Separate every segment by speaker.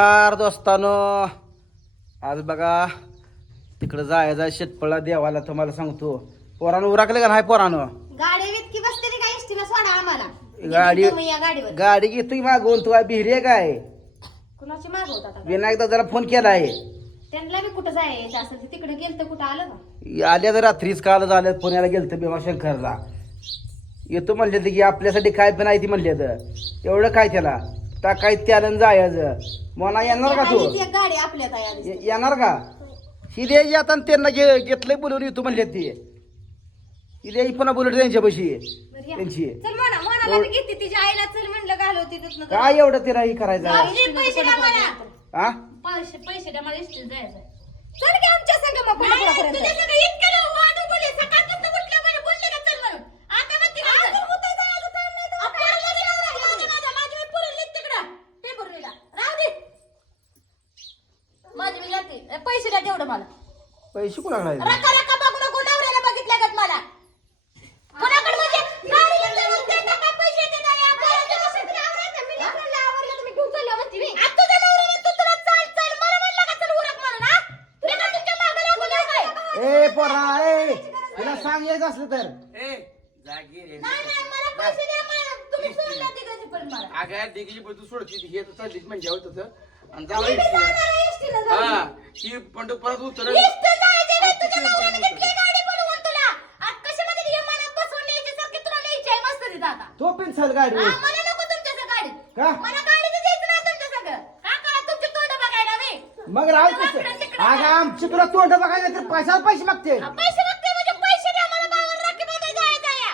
Speaker 1: नमस्कार दोस्तानो. आज बघा तिकडं जायचं आहे शेतपळा देवाला तुम्हाला सांगतो. पोरानं उराकले का नाही पोरानं?
Speaker 2: गाडी बसते ती काय एसटीला सोडा आम्हाला?
Speaker 1: गाडी
Speaker 2: तुम्ही या गाडीवर.
Speaker 1: गाडी घेतोय मागवून तू बिहरी आहे काय?
Speaker 2: कुणाची मागवत आता?
Speaker 1: विनायकदा जरा फोन केलाय.
Speaker 2: त्यांना बी कुठं जायचं असेल ते तिकडे गेलं तर कुठं आलं का?
Speaker 1: आल्या तर रात्रीच काल झालं पुण्याला गेलं तर भीमाशंकरला येतो म्हणले की आपल्यासाठी काय पण आहे ती म्हणले तर एवढं काय त्याला? त्या काय त्याला जायचं. मोना येणार का तू?
Speaker 2: आणि ती एक गाडी आपल्या तयार
Speaker 1: ये- येणार का? ही आता आणि त्यांना घे घेतलंय बोलवून येतो म्हणले ती. ही द्यायची पुन्हा बोलवली त्यांच्यापाशी त्यांची.
Speaker 2: चल म्हणा म्हणाला मी घेते. तिच्या आईला चल म्हणलं घालवती तिथनं
Speaker 1: काय एवढं तिला ही करायचं?
Speaker 2: पैसे पैसे द्या मला.
Speaker 1: हा
Speaker 2: पैसे पैसे द्या मला एसटी जायचं चल की आमच्या संग मग कोल्हापुरापर्यंत. तुझ्या संग इतकं ना वाढू बोलले सकाळपासून उठलं म्हणे बोलले का चल म्हणून आता मग ती काय होतं जायचं काम नाही तर आपल्याला जाऊ दे, माझ्या माझ्या मी पुरले तिकडं पेपरला राहू दे माझी मी जाते ए, पैसे द्या तेवढं मला
Speaker 1: पैसे कुणाकडे आहेत?
Speaker 2: रका रका बघू नको नवऱ्याला बघितल्या गत मला कोणाकडे म्हणजे? गाडीला जाऊन देता काय पैसे देता या पोराच्या बसून आवरायचं मी लेकराला आवरलं तुम्ही घेऊन चालल्या म्हणते मी आता तुझ्या नवऱ्याने तू तुला चाल चाल मला म्हणलं का चल उरक म्हणून हा? तुला का तुमच्या मागे लागून नाही काय
Speaker 1: ए पोरा ए तुला सांग यायचं असलं तर.
Speaker 2: नाही नाही मला पैसे द्या मला. तुम्ही सोडला तिघांची पण मला.
Speaker 3: अगं दिगीची पण तू सोडची हे तर चाललीच म्हणजे होत आणि
Speaker 2: मी
Speaker 3: जावं
Speaker 2: बी जाणार आहे एसटीला जाऊन.
Speaker 3: हा ही पण परत उतर
Speaker 2: एसटी जायचं नाही तुझ्या नवऱ्याने घेतली गाडी बोलवून तुला आज कशामध्ये ती विमानात बसवून न्यायची सारखी तुला न्यायची आहे मस्त तिथं आता
Speaker 1: तो पण चल गाडी
Speaker 2: हा, मला नको तुमच्या गाडीत.
Speaker 1: का?
Speaker 2: मला नाही तुमच्या संग. का करा तुमची तोंड बघायला?
Speaker 1: मग
Speaker 2: तुला
Speaker 1: कसं
Speaker 2: तिकडं
Speaker 1: अगं. आमची तुला तोंड बघायला तर पैशाला पैसे मागते
Speaker 2: हा, पैसे मागते म्हणजे पैसे द्या मला भावाला राखी बांधायला जायचं आहे.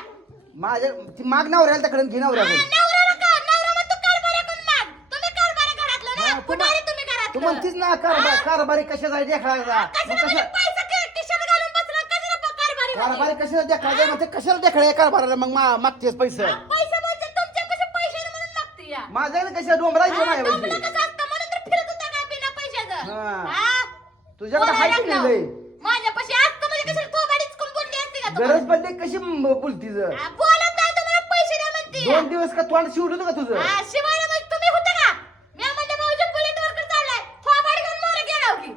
Speaker 1: माझ्या ती माग नवऱ्याला तकडे घे
Speaker 2: हा, नवऱ्याला का? नवरा म्हणतो कारभाऱ्याकडून माग. तुम्ही कारभारी घरातलं ना?
Speaker 1: हा, तू
Speaker 2: पुढारी
Speaker 1: म्हण-
Speaker 2: तुम्ही घरातलं.
Speaker 1: तू म्हणतीस ना कारभार? कारभारी कशाचा देखायचा मग
Speaker 2: कशाला
Speaker 1: कसं
Speaker 2: पैसा के- खिशात घालून बसला, कशाला प- कारभारी?
Speaker 1: कशाला ते कशाला देखाय कारभाराला मग मा- मागतेस पैसे
Speaker 2: हा, पैसे म्हणजे तुमच्यापाशी पैसे नाही म्हणून मागते या.
Speaker 1: माझ्याकडे कशा डोंबरायचे
Speaker 2: हा,
Speaker 1: नाही
Speaker 2: डोंबलं
Speaker 1: पैसे
Speaker 2: कसं असतं म्हणून तर फिरत होता का बिना पैशाचं?
Speaker 1: हा.
Speaker 2: हा?
Speaker 1: तुझ्याकडे
Speaker 2: बोलायला
Speaker 1: हाय की
Speaker 2: लागलाव.
Speaker 1: लय?
Speaker 2: माझ्यापाशी असतं म्हणजे कशाला थोबाडीच करून बोलली असती का तुम्हाला?
Speaker 1: गरज पडली कशी म-
Speaker 2: हा, बोलत नाही तुम्हाला पैसे द्या म्हणते
Speaker 1: दोन दिवस का तोंड शिवलं का तुझं
Speaker 2: हा, शिवायला मग तुम्ही होता का मी म्हणते भाऊजी बुलेटवर का चाललाय थोबाड घेऊन मोरे गेला की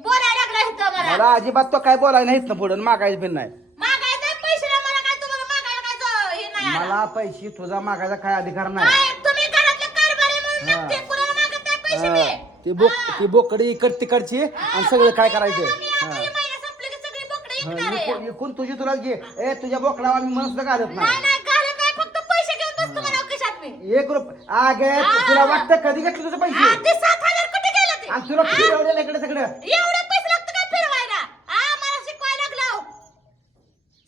Speaker 2: बोलायला लागला इथं मला
Speaker 1: मला अजिबात तो काय बोलायला नाहीत ना पुढं मागायचं पण नाही
Speaker 2: मागायचं पैसे द्या मला काय तुम्हाला मागायला काय जो- हे नाही आलं.
Speaker 1: मला पैसे तुझा मागायचा काय अधिकार नाही.
Speaker 2: तुम्ही घरातले कारभारी म्हणून
Speaker 1: हा.
Speaker 2: मागते कुणाला मागत नाही पैसे
Speaker 1: हा,
Speaker 2: मी?
Speaker 1: ती बोक. ती बोकडी इकड तिकडची आणि सगळं काय करायचं?
Speaker 2: मी आता
Speaker 1: हा.
Speaker 2: महिना संपले की सगळी बोकडं विकणार आहे.
Speaker 1: इकून- इकून तुझी तुला घे. ए तुझ्या बोकडावर आम्ही मनसुद्धा घालत
Speaker 2: नाही.
Speaker 1: नाही
Speaker 2: नाही घालत नाही. फक्त पैसे घेऊन बसतो मला खिशात मी.
Speaker 1: एक रुप आगे. तुला वाटतं कधी घेतलं तुझं
Speaker 2: हा,
Speaker 1: पैसे?
Speaker 2: ते सात हजार कुठे गेलं ते?
Speaker 1: आणि तुला? फिरवलेलं इकडे सगळं
Speaker 2: एवढे पैसे लागतं का फिरवायला हा मला शिकवायला लागला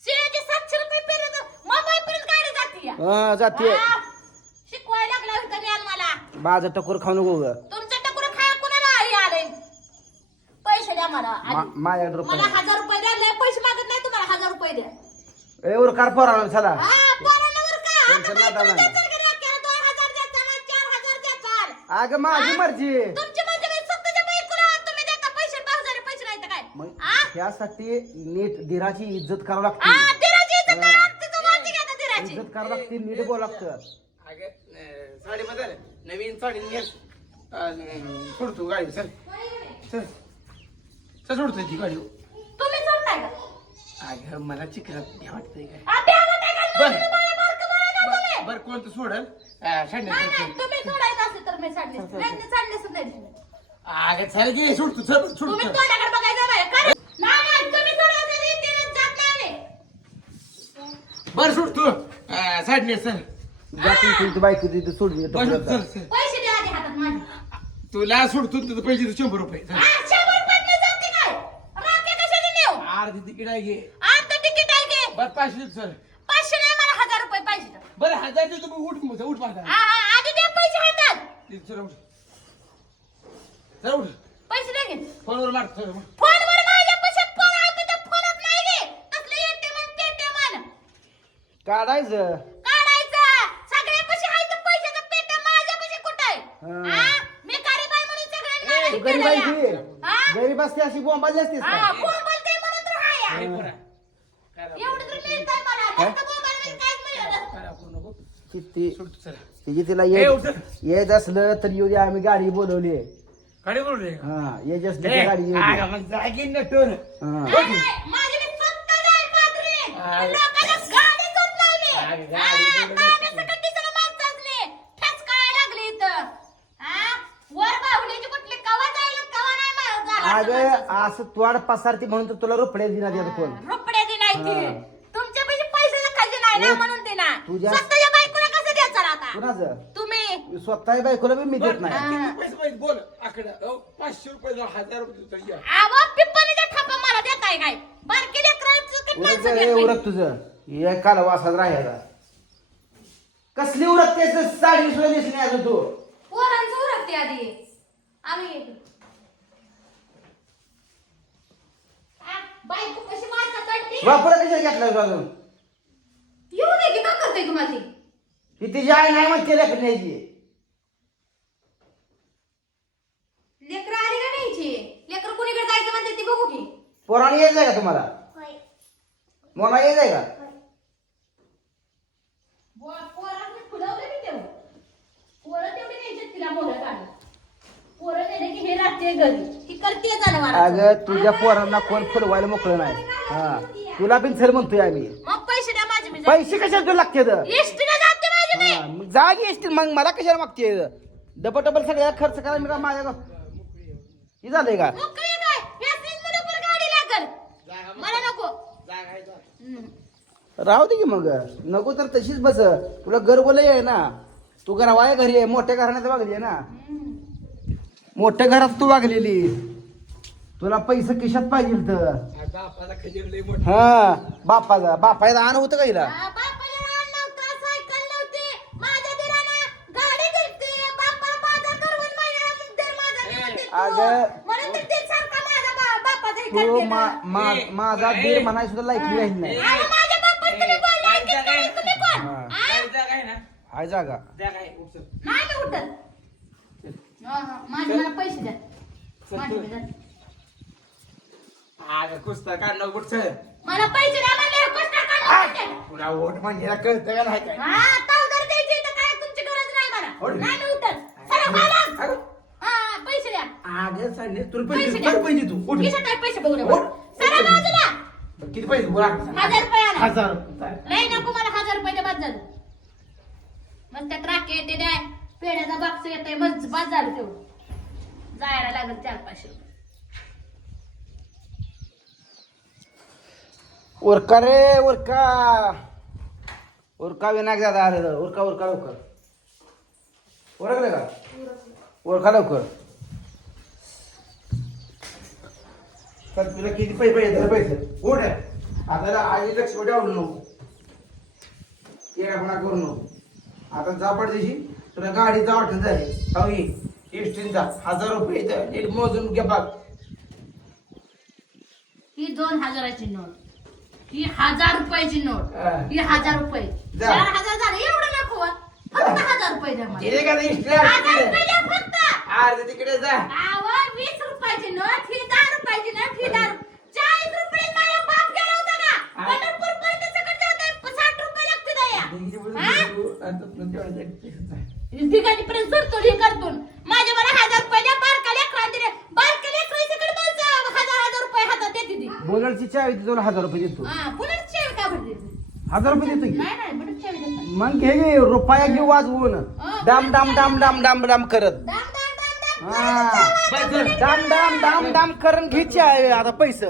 Speaker 2: शेळ्याचे सातशे रुपये फिरत मोबाईल पर्यंत गाडी जाते या.
Speaker 1: हा, जाते
Speaker 2: हा, शिकवायला लागला होता मी मला
Speaker 1: माझं टकोर खाऊ नको ग
Speaker 2: तुमचं टकुर खाया कुणाला आलंय पैसे द्या मला आधी.
Speaker 1: मा- माझ्याकडे रुपये
Speaker 2: मला हजार रुपये द्या लय पैसे मागत नाही तुम्हाला हजार रुपये द्या
Speaker 1: ए वर कार पोराला चला
Speaker 2: हा, का? आता? दोन हजार मला चार हजार.
Speaker 1: अगं माझी? मर्जी
Speaker 2: तुमची मी स्वतःच्या बायकोला तुम्ही देता पैसे भावजारे पैसे नाही तर काय
Speaker 1: मग
Speaker 2: हा?
Speaker 1: ह्यासाठी नीट दिराची इज्जत करावं
Speaker 2: हा,
Speaker 1: लागते
Speaker 2: दिराची इज्जत नाही लागते, तू माझी घ्या आता दिराची.
Speaker 1: इज्जत करावं लागते नीट बोलावं लागतं
Speaker 3: अगं अं, साडी बदल नवीन साडी घे सोडतो गाडी चल चल चल सोडतो ती गाडी
Speaker 2: तुम्ही सोडताय का?
Speaker 3: अगं मला चिकनात घ्या वाटतंय काय
Speaker 2: आ, द्या ना, द्या ना,
Speaker 3: बर.
Speaker 2: तुम्हाला बारकं.
Speaker 3: बर कोणतं सोडल
Speaker 2: नाही, नाही, तुम्ही सोडायचं असेल तर मी. नाही, नाही.
Speaker 3: अगं चल गे सोडतो चल सोडतो
Speaker 2: तुम्ही
Speaker 3: चल.
Speaker 2: तोंडाकडे बघायचं नाही. का रे? नाही, नाही, तुम्ही सोडायचं नाही, ते जात नाही मी.
Speaker 3: बर सोडतो साडी ने चल
Speaker 1: जाती तुझी बायको तिथे सोडून येतो
Speaker 2: पैसे द्या आधी हातात माझे.
Speaker 3: तुला सोडतो तुझं पैसे तू शंभर रुपये चल.
Speaker 2: शंभर रुपयातनं जाते काय? राखे कशाने नेऊ?
Speaker 3: अर्धी तिकीट आहे घे
Speaker 2: आता तिकीट आहे की?
Speaker 3: बर पाचशे देतो चल
Speaker 2: पाचशे नाही, मला हजार रुपये पाहिजे.
Speaker 3: बरं हजार देतो उठ मग उठ माझा
Speaker 2: हा, हा, आधी द्या पैसे हातात.
Speaker 3: चल उठ चल उठ
Speaker 2: पैसे द्या की.
Speaker 3: फोनवर मार चल उठ.
Speaker 2: फोनवर माझ्यापाशी फोन आहे, पण त्या फोनात नाही गे. तसलं ATM आणि पेटीएम आलं.
Speaker 1: काढायचं
Speaker 2: काढायचं. सगळ्यापाशी आहे तर पैशाचं पेटीएम माझ्यापाशी कुठं आहे?
Speaker 1: हा.
Speaker 2: मी गरीब आहे म्हणून सगळ्यांनी
Speaker 1: गरीब आहे
Speaker 2: या. हा?
Speaker 1: असते अशी बोंबाली असतेस
Speaker 2: हा,
Speaker 1: का
Speaker 2: कोण बोलतंय म्हणून तर हाय या. एवढं तर मिळतंय मला. नुसतं बोंबायला मी काहीच मिळालं.
Speaker 3: काय राव, करू नको.
Speaker 1: ती ती
Speaker 3: सोडतो चला
Speaker 1: तिची तिला
Speaker 3: ए,
Speaker 1: ये. येत असलं तर येऊ दे आम्ही गाडी बोलवली हा असली तर गाडी येऊ दे. हा.
Speaker 2: नाही, माझी मी जाईल लोकांना गाडी देत नाही मी.
Speaker 3: आ- गाडी
Speaker 2: हा,
Speaker 3: देत
Speaker 2: पाण्याचं कंडिशन माणसातली. ठसकायला लागली इथं. हा, वर बाहुलीची कुठली कवा जाईल कवा नाही मा- जाणार
Speaker 1: अगं
Speaker 2: माणसाचं.
Speaker 1: असं तोड पसारती म्हणून तर तुला रुपये दिना देत कोण?
Speaker 2: रुपड्या दी नाही ती.
Speaker 1: हा.
Speaker 2: तुमच्या पैसे पैसे खाली नाही ना म्हणून ते ना.
Speaker 1: तुझ्या-
Speaker 2: स्वतःच्या बायकोला कसं द्यायचं आता?
Speaker 1: कुणाचं?
Speaker 2: तुम्ही.
Speaker 1: स्वतः बायकोला बी मी देत नाही.
Speaker 2: हा.
Speaker 3: पैसे पाहिजे? बोल आकडा. अहो, पाचशे रुपये द्या, हजार रुपये देतो, या.
Speaker 2: आवा पिप्पनीच्या थापा मला देताय काय? बारकी लेकरांचं किती
Speaker 1: उरक
Speaker 2: माणसं
Speaker 1: हे
Speaker 2: देत नाही.
Speaker 1: उरक तुझं. हे काल वासात राहायला. कसली उरक त्याच साडी सुद्धा दिसली नाही अजून तू.
Speaker 2: पोरांचं उरकते आधी. आम्ही येतो. आ, बायको कशी मारतात वाटते?
Speaker 1: वापर कशाला घेतला तू? अजून
Speaker 2: येऊ दे की का करते तुम्हाला ती?
Speaker 1: तिची आई नाही म्हणते लेकरं न्यायची.
Speaker 2: लेकर आली का न्यायची? लेकर कुणीकडे जायचं म्हणते ती बघू की.
Speaker 1: पोराने यायचंय का तुम्हाला? मोना यायचंय का?
Speaker 2: बो- पोरांनी फुलवलं मी तेवढं. पोरं तेवढी न्यायची तिला मोहर काढून पोरं नेले की हे राहते घरी. ही करते जनावर
Speaker 1: अगं तुझ्या पोरांना कोण फुलवायला मोकळं नाही. हा. तुला पण चल म्हणतोय आम्ही.
Speaker 2: मग पैसे द्या माझे मी
Speaker 1: पैसे कशाला तुला लागते
Speaker 2: जाते माझे मी
Speaker 1: मग एसटी. मग मला कशाला मागते डबल डबल सगळ्या खर्च करा मी का माझ्या हे झालंय का?
Speaker 2: मोकळी काय? यासनीच मला पण गाडी लागल. मला नको.
Speaker 3: जागा आहे, जागा.
Speaker 2: हम्म.
Speaker 1: राहू दे की मग. नको तर तशीच बस. तुला गर्व लय आहे ना. तू घरावाय घरी आहे मोठ्या घराण्यात वागली आहे ना. मोठ्या घरात तू वागलेली तुला पैसे किशात पाहिजे तर
Speaker 3: बापाला खजीर लय मोठा
Speaker 1: हा बापाचा बापायला आण होतं का हिला. अगं.
Speaker 2: ते
Speaker 1: मा- माझा दीर म्हणाय सुद्धा लायकी राहील नाही? हा.
Speaker 3: जागा आहे ना
Speaker 1: हाय जागा
Speaker 3: जागा आहे उठ चल.
Speaker 2: नाही मी उठत. हा, हा, माझे मला पैसे द्या.
Speaker 3: चल,
Speaker 2: माझे
Speaker 3: तू. अगं कुस्ता उठ चल.
Speaker 2: मला पैसे द्या म्हणले कष्ट काढून
Speaker 3: पुन्हा वोट म्हणजे कळतं का नाही काय?
Speaker 2: हा तावदार द्यायची तर काय तुमची गरज नाही मला.
Speaker 3: होय.
Speaker 2: नाही मी उठत.
Speaker 3: अगं,
Speaker 2: हा पैसे द्या.
Speaker 3: अगं सांगणे तुला
Speaker 2: पैसे
Speaker 3: पैसे
Speaker 2: द्या.
Speaker 3: तू उठ.
Speaker 2: खिशात आहे पैसे बघू
Speaker 3: उठ.
Speaker 2: चला बाजूला.
Speaker 3: किती पैसे बोला
Speaker 2: हजार रुपये आला.
Speaker 3: हजार.
Speaker 2: नाही नको मला हजार रुपये द्या बाद झालं. मग त्या ट्राके येते द्या. पेढ्याचा बाक्स येते मग झालं तेवढं. जायला लागत चार पाचशे रुपये.
Speaker 1: उरका रे उरका. उरका विनायक दादा अरे उरका उरका लवकर. ओरखले का? ओरखा लवकर.
Speaker 3: तर तुला किती पैसे पाहिजे त्याला पैसे? उठ. आता आई लक्ष आवडू नको. येण्यापणा करू नको. आता जा पडदेशी. तुला गाडीचा वाटत आहे हवी एसटीचा हजार रुपये इथं. नीट मोजून घे बघ.
Speaker 2: ही दोन हजाराची नोट. ही हजार रुपयाची नोट.
Speaker 3: हा.
Speaker 2: ही हजार रुपये.
Speaker 3: जा.
Speaker 2: चार हजार झाले. एवढं नको. फक्त हजार रुपये द्या मला.
Speaker 3: तिथे का एसटी
Speaker 2: हजार रुपये द्या फक्त.
Speaker 3: अर्ध तिकडे जा.
Speaker 2: आवा वीस रुपयाची नोट ही दहा रुपयाची नोट ही दहा ठिकाणी पर्यंत हे माझ्या मला हजार रुपये द्या बारका लेकरा दिले बारका लेकरा सगळे माझं हजार हजार रुपये हातात देते ती
Speaker 1: बोलडची चावी ती तुला हजार रुपये देतो.
Speaker 2: हा का भरते
Speaker 1: हजार रुपये देतो
Speaker 2: नाही नाही.
Speaker 1: मग घे घे रुपया घे वाजवून डाम डाम डाम डाम डाम डाम करत. हा. डाम डाम डाम डाम करून घ्यायची आता पैसे.